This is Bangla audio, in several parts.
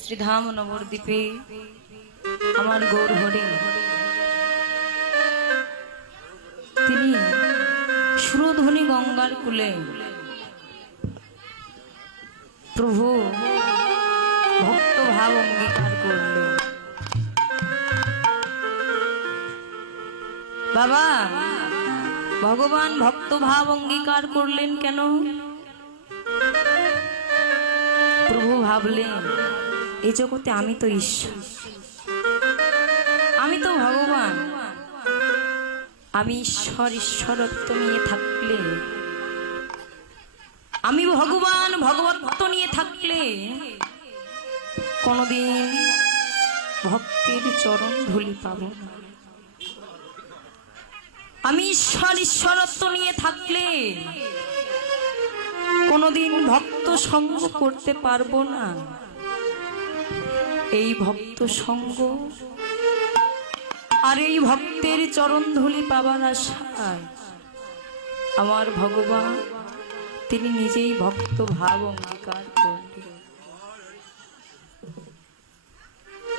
শ্রীধাম নবদ্বীপে আমার গৌর হরি তিনি সুরধ্বনি গঙ্গার কুলে প্রভু ভক্ত ভাব অঙ্গীকার করলেন। বাবা, ভগবান ভক্ত ভাব অঙ্গীকার করলেন কেন? প্রভু ভাবলেন এই জগতে আমি তো ঈশ্বর। আমি তো ভগবান। আমি ঈশ্বর, ঈশ্বরত্ব নিয়ে থাকলে, আমি ভগবান, ভগবত্ব নিয়ে থাকলে কোনোদিন ভক্তের চরণ ধুলি পাব আমি ঈশ্বর, ঈশ্বরত্ব নিয়ে থাকলে কোনোদিন ভক্ত সঙ্গ করতে পারব না। এই ভক্ত সঙ্গ। আর এই ভক্তের চরণ ধুলি পাবার আশায় আমার ভগবান, তিনি নিজেই ভক্ত ভাব অঙ্গীকার করলেন।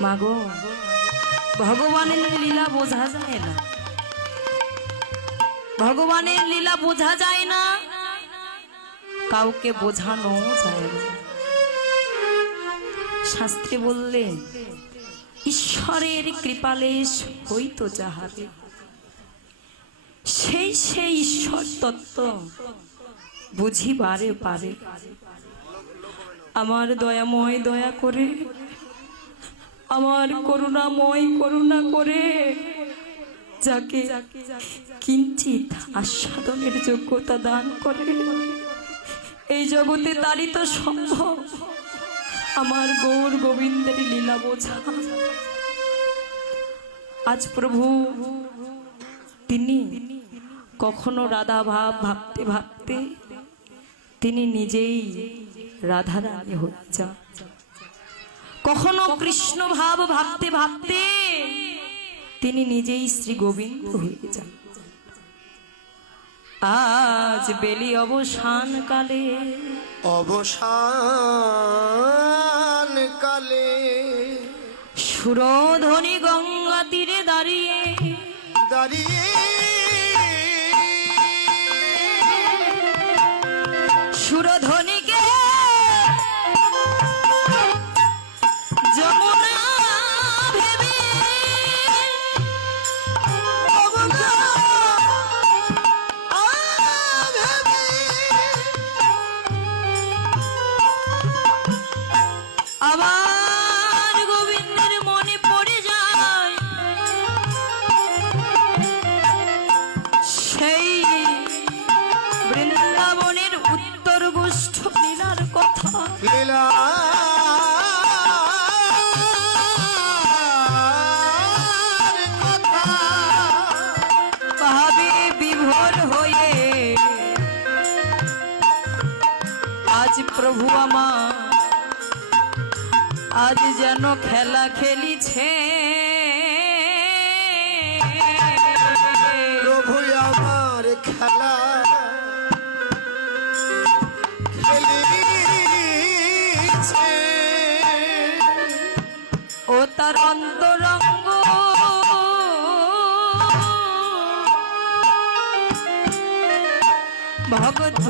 মাগো, ভগবানের লীলা বোঝা যায় না। ভগবানের লীলা বোঝা যায় না। কাউকে বোঝানো যায় না। শাস্ত্রে বললেন ঈশ্বরের কৃপালেশ হইতো যাহারে সেই সেই ঈশ্বর তত্ত্ব বুঝিবারে পারে। আমার দয়াময় দয়া করে, আমার করুণাময় করুণা করে, যাকে কিঞ্চিত আস্বাদনের যোগ্যতা দান করে, এই জগতে তারই তো সম্ভব। আমার গৌর গোবিন্দের লীলা বোঝা। আজ প্রভু, তিনি কখনো রাধা ভাব ভাবতে ভাবতে তিনি নিজেই রাধা রানী কখনো কৃষ্ণ ভাব ভাবতে ভাবতে তিনি নিজেই শ্রী গোবিন্দ হয়ে যান। আজ বেলি অবসান কালে। অবসান কালে। সুরধ্বনি গঙ্গা তীরে দাঁড়িয়ে। দাঁড়িয়ে। সুরধ্বনিকে লীলা হয়ে আজ প্রভু আমার আজ যেন খেলা খেলিছে প্রভু আমার খেলা খেলিছে ও তার অন্তরঙ্গ। ভগত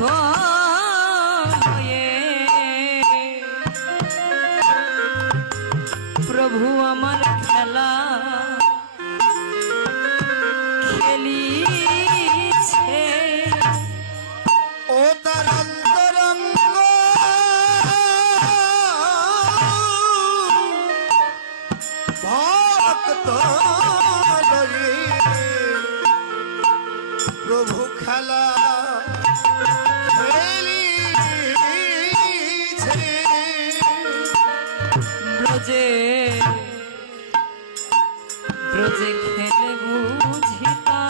ভক্ত প্রভু খেলা ব্রজে ব্রজে খেলে বুঝিতা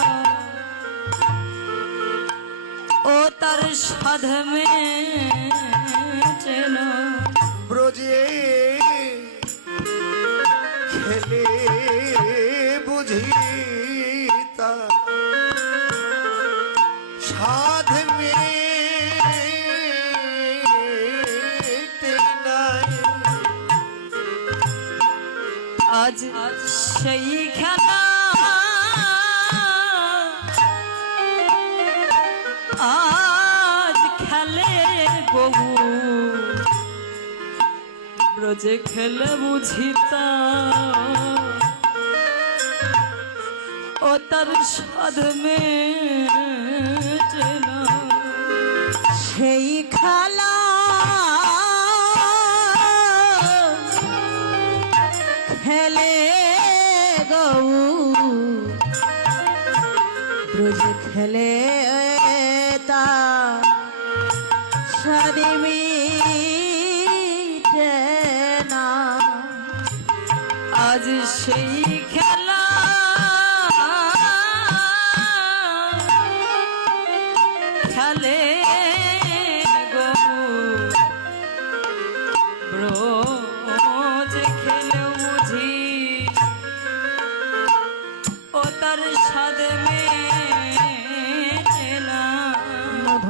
ও তার সাধমে খেলে বুঝি তা সাধ আজ সেই খেলা ব্রজে খেলে বুঝিতা ও তার সাধমে সেই খেলে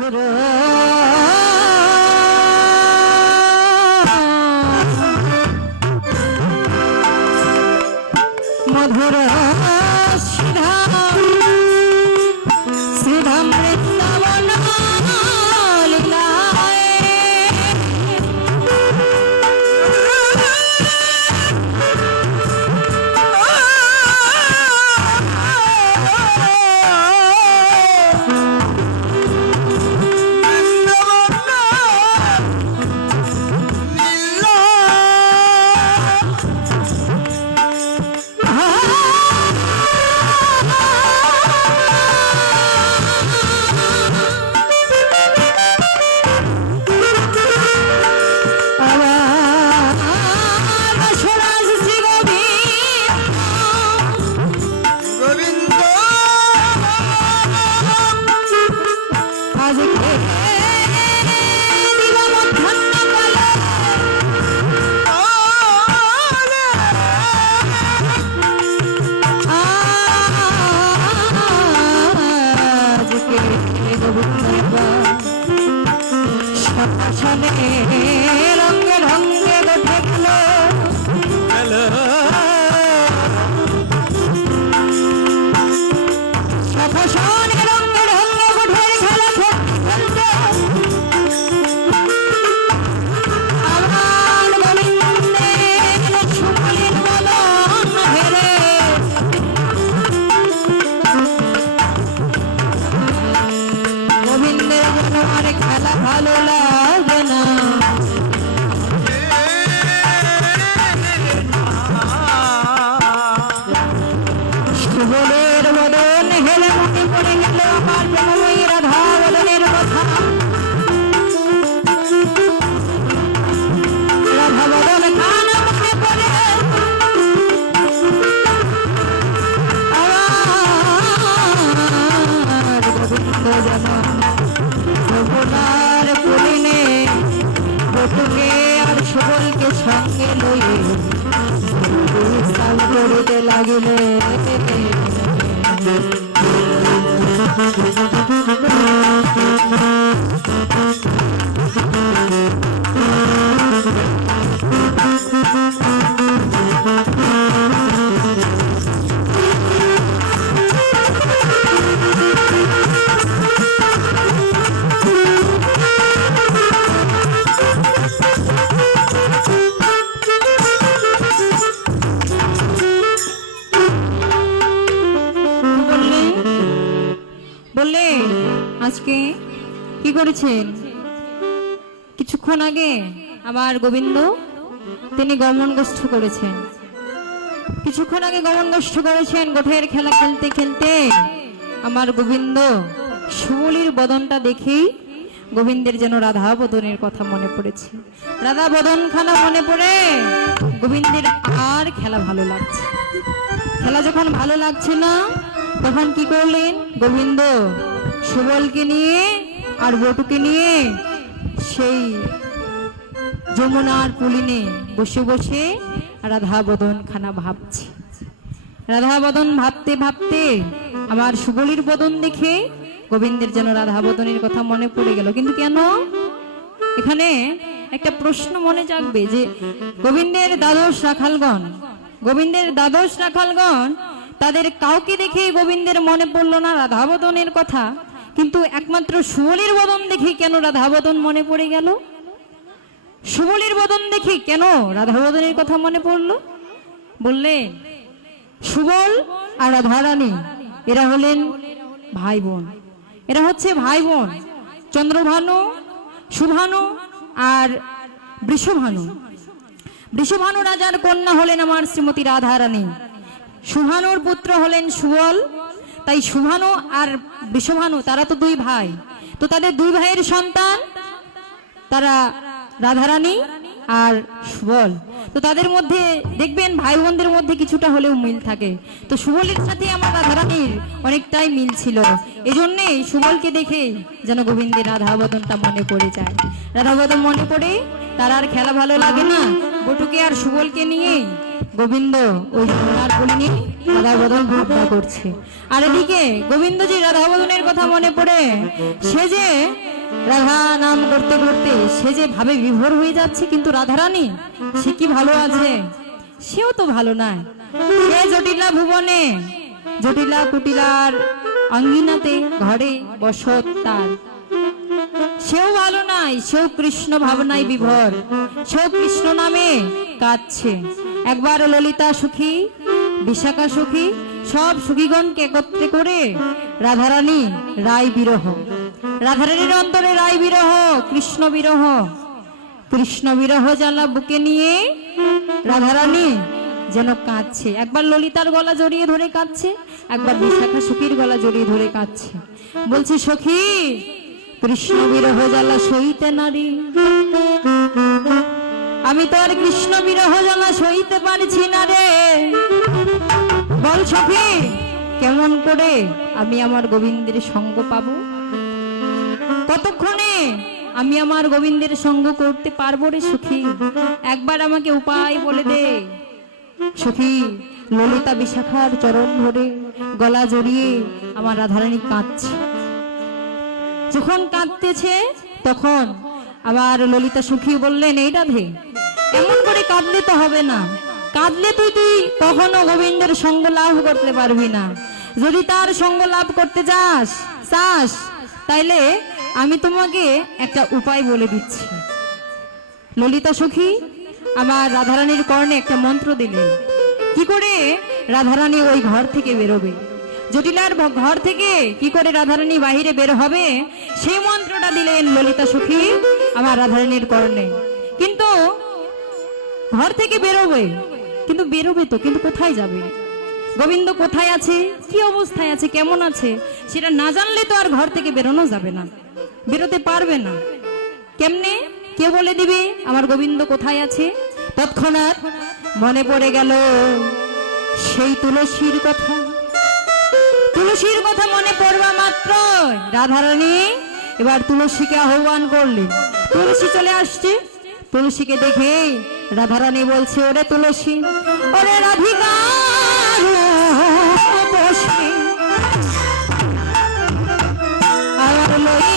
মধুর রঙে রঙে করিতে আজকে? কি করেছেন? কিছুক্ষণ আগে আমার গোবিন্দ, তিনি গমন গোষ্ঠ করেছেন। কিছুক্ষণ আগে গমন গোষ্ঠ করেছেন গোঠের খেলা খেলতে খেলতে। আমার গোবিন্দ সুবলির বদনটা দেখেই গোবিন্দের যেন রাধা বদনের কথা মনে পড়েছে। রাধা বদন খানা মনে পড়ে গোবিন্দের আর খেলা ভালো লাগছে। খেলা যখন ভালো লাগছে না, তখন কি করলেন? গোবিন্দ সুবলকে নিয়ে আর বটুকে নিয়ে সেই যমুনার পুলিনে বসে বসে রাধা বদন খানা ভাবছে। রাধা বদন ভাবতে ভাবতে আমার সুবলির বদন দেখে গোবিন্দের যেন রাধা বদনের কথা মনে পড়ে গেল। কিন্তু কেন? এখানে একটা প্রশ্ন মনে জাগবে যে গোবিন্দের দ্বাদশ রাখালগণ, গোবিন্দের দ্বাদশ রাখালগণ তাদের কাউকে দেখে গোবিন্দের মনে পড়ল না রাধাবদনের কথা? কিন্তু একমাত্র সুবলের বদন দেখে কেন রাধাবদন মনে পড়ে গেল? সুবলের বদন দেখে কেন রাধাবদনের কথা মনে পড়ল? বললেন সুবল আর রাধারানী, এরা হলেন ভাই বোন এরা হচ্ছে ভাই বোন চন্দ্রভানু শুভানু আর বৃষভানু। বৃষভানু রাজার কন্যা হলেন আমার শ্রীমতী রাধারানী। শুভানুর পুত্র হলেন সুবল তাই শুভানু আর বৃষভানু তারা তো দুই ভাই। তো তাদের দুই ভাইয়ের সন্তান তারা রাধারানী আর সুবল। তো তাদের মধ্যে দেখবেন ভাই বোনদের মধ্যে কিছুটা হলেও মিল থাকে। তো সুবলের সাথে আমার রাধারানীর অনেকটাই মিল ছিল। এজন্যই সুবলকে দেখে যেন গোবিন্দের রাধাবদনটা মনে পড়ে যায়। রাধাবদন মনে পড়ে, তার আর খেলা ভালো লাগে না। বটুকে আর সুবলকে নিয়ে গোবিন্দ, ওই সোনার বলি নিয়ে রাধাবদন ভাবনা করছে। আর এদিকে গোবিন্দজি রাধাবদনের কথা মনে পড়ে, সে যে রাধা নাম করতে করতে সে যে ভাবে বিভোর হয়ে যাচ্ছে কিন্তু রাধারানী, সে কি ভালো আছে? সেও তো ভালো নয়। সে জটিলা ভুবনে, জটিলা কুটিলার অঙ্গিনাতে ঘরে বসত তার। সেও ভালো নাই, সেও কৃষ্ণ ভাবনায় বিভোর। সেও কৃষ্ণ নামে কাঁদছে। একবার ললিতা সুখী, বিশাখা সুখী, সব সুখীগণকে একত্রে করে রাধারানী রায় বিরহ। রাধারানীর অন্তরে রায় বিরহ, কৃষ্ণ বিরহ। কৃষ্ণ বিরহ জ্বালা বুকে নিয়ে রাধারানী যেন কাঁদছে। একবার ললিতার গলা জড়িয়ে ধরে কাঁদছে, একবার বিশাখা সুখীর গলা জড়িয়ে ধরে কাঁদছে। বলছি, সখী, কৃষ্ণ বিরহ জ্বালা সইতে নারী আমি তো আর কৃষ্ণ বিরহ জ্বালা সইতে পারছি না রে। বল সখী, কেমন করে আমি আমার গোবিন্দের সঙ্গ পাবো? কতক্ষণে আমি আমার গোবিন্দের সঙ্গ করতে পারব রে সুখী? একবার আমাকে উপায় বলে দে। সখী, ললিতা বিশাখার চরণ ধরে গলা জড়িয়ে আমার রাধারানী কাঁদছে। যখন কাঁদতেছে, তখন আবার ললিতা সুখী বললেন, এই রাধে এমন করে কাঁদলে তো হবে না। কাঁদলে তুই তুই কখনো গোবিন্দের সঙ্গ লাভ করতে পারবি না। যদি তার সঙ্গ লাভ করতে যাস চাস, তাইলে আমি তোমাকে একটা উপায় বলে দিচ্ছি। ললিতা সখী, আমার রাধারানীর কর্ণে একটা মন্ত্র দিলেন কি করে রাধারানী ওই ঘর থেকে বেরোবে? জটিলার ঘর থেকে কি করে রাধারানী বাহিরে বের হবে? সেই মন্ত্রটা দিলেন ললিতা সখী, আমার রাধারানীর কর্ণে। ঘর থেকে বেরোবে। কিন্তু বেরোবে তো, কিন্তু কোথায় যাবে? গোবিন্দ কোথায় আছে? কি অবস্থায় আছে? কেমন আছে? সেটা না জানলে তো আর ঘর থেকে বেরোনো যাবে না। বেরোতে পারবে না। কেমনে? কে বলে দিবে? আমার গোবিন্দ কোথায় আছে? তৎক্ষণাৎ মনে পড়ে গেল সেই তুলসীর কথা। তুলসীর কথা মনে পড়বা মাত্র। রাধারানী, এবার তুলসীকে আহ্বান করলেন তুলসী চলে আসছে। তুলসীকে দেখে রাধারানী বলছে ওরে তুলসী ওরে রাধিকা আর লইয়া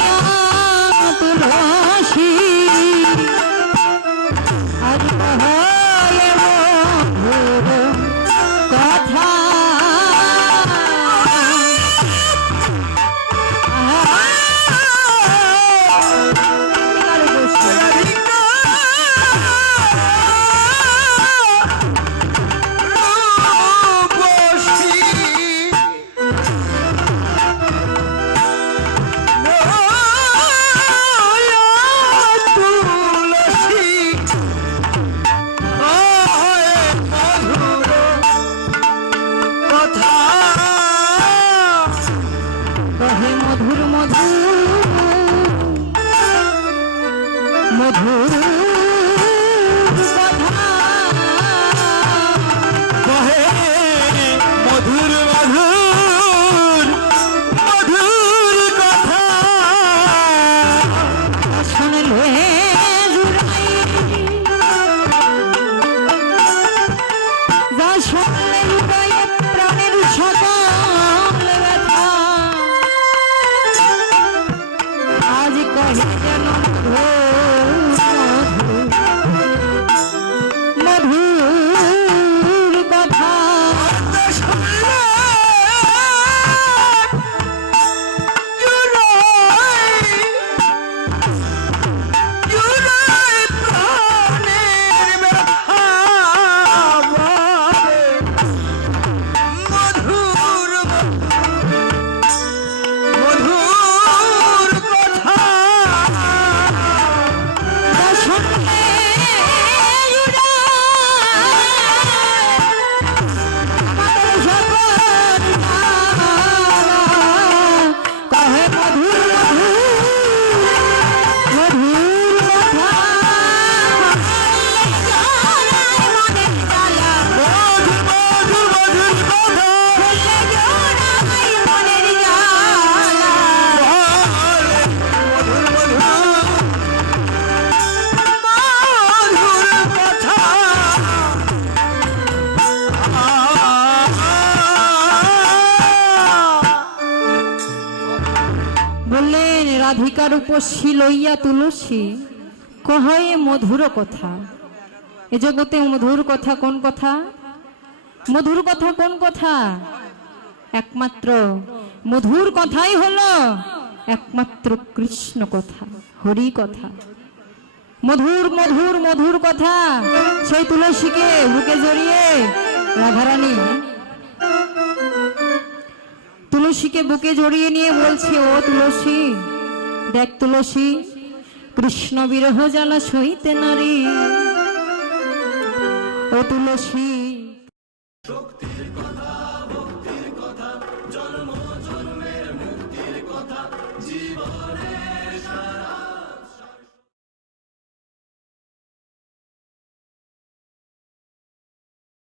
কহে মধুর মধুর মধুর আজ কহে যেন রাধিকার উপসী লইয়া তুলসী, কহয়ে মধুর কথা? এ জগতে মধুর কথা কোন কথা? মধুর কথা কোন কথা? একমাত্র মধুর কথাই হলো একমাত্র কৃষ্ণ কথা, হরি কথা। মধুর মধুর মধুর কথা, সেই তুলসীকে বুকে জড়িয়ে রাধারানী তুলসীকে বুকে জড়িয়ে নিয়ে বলছে, ও তুলসী দেখ তুলসী কৃষ্ণ বিরহ জ্বালা সইতে নারী। ও তুলসী।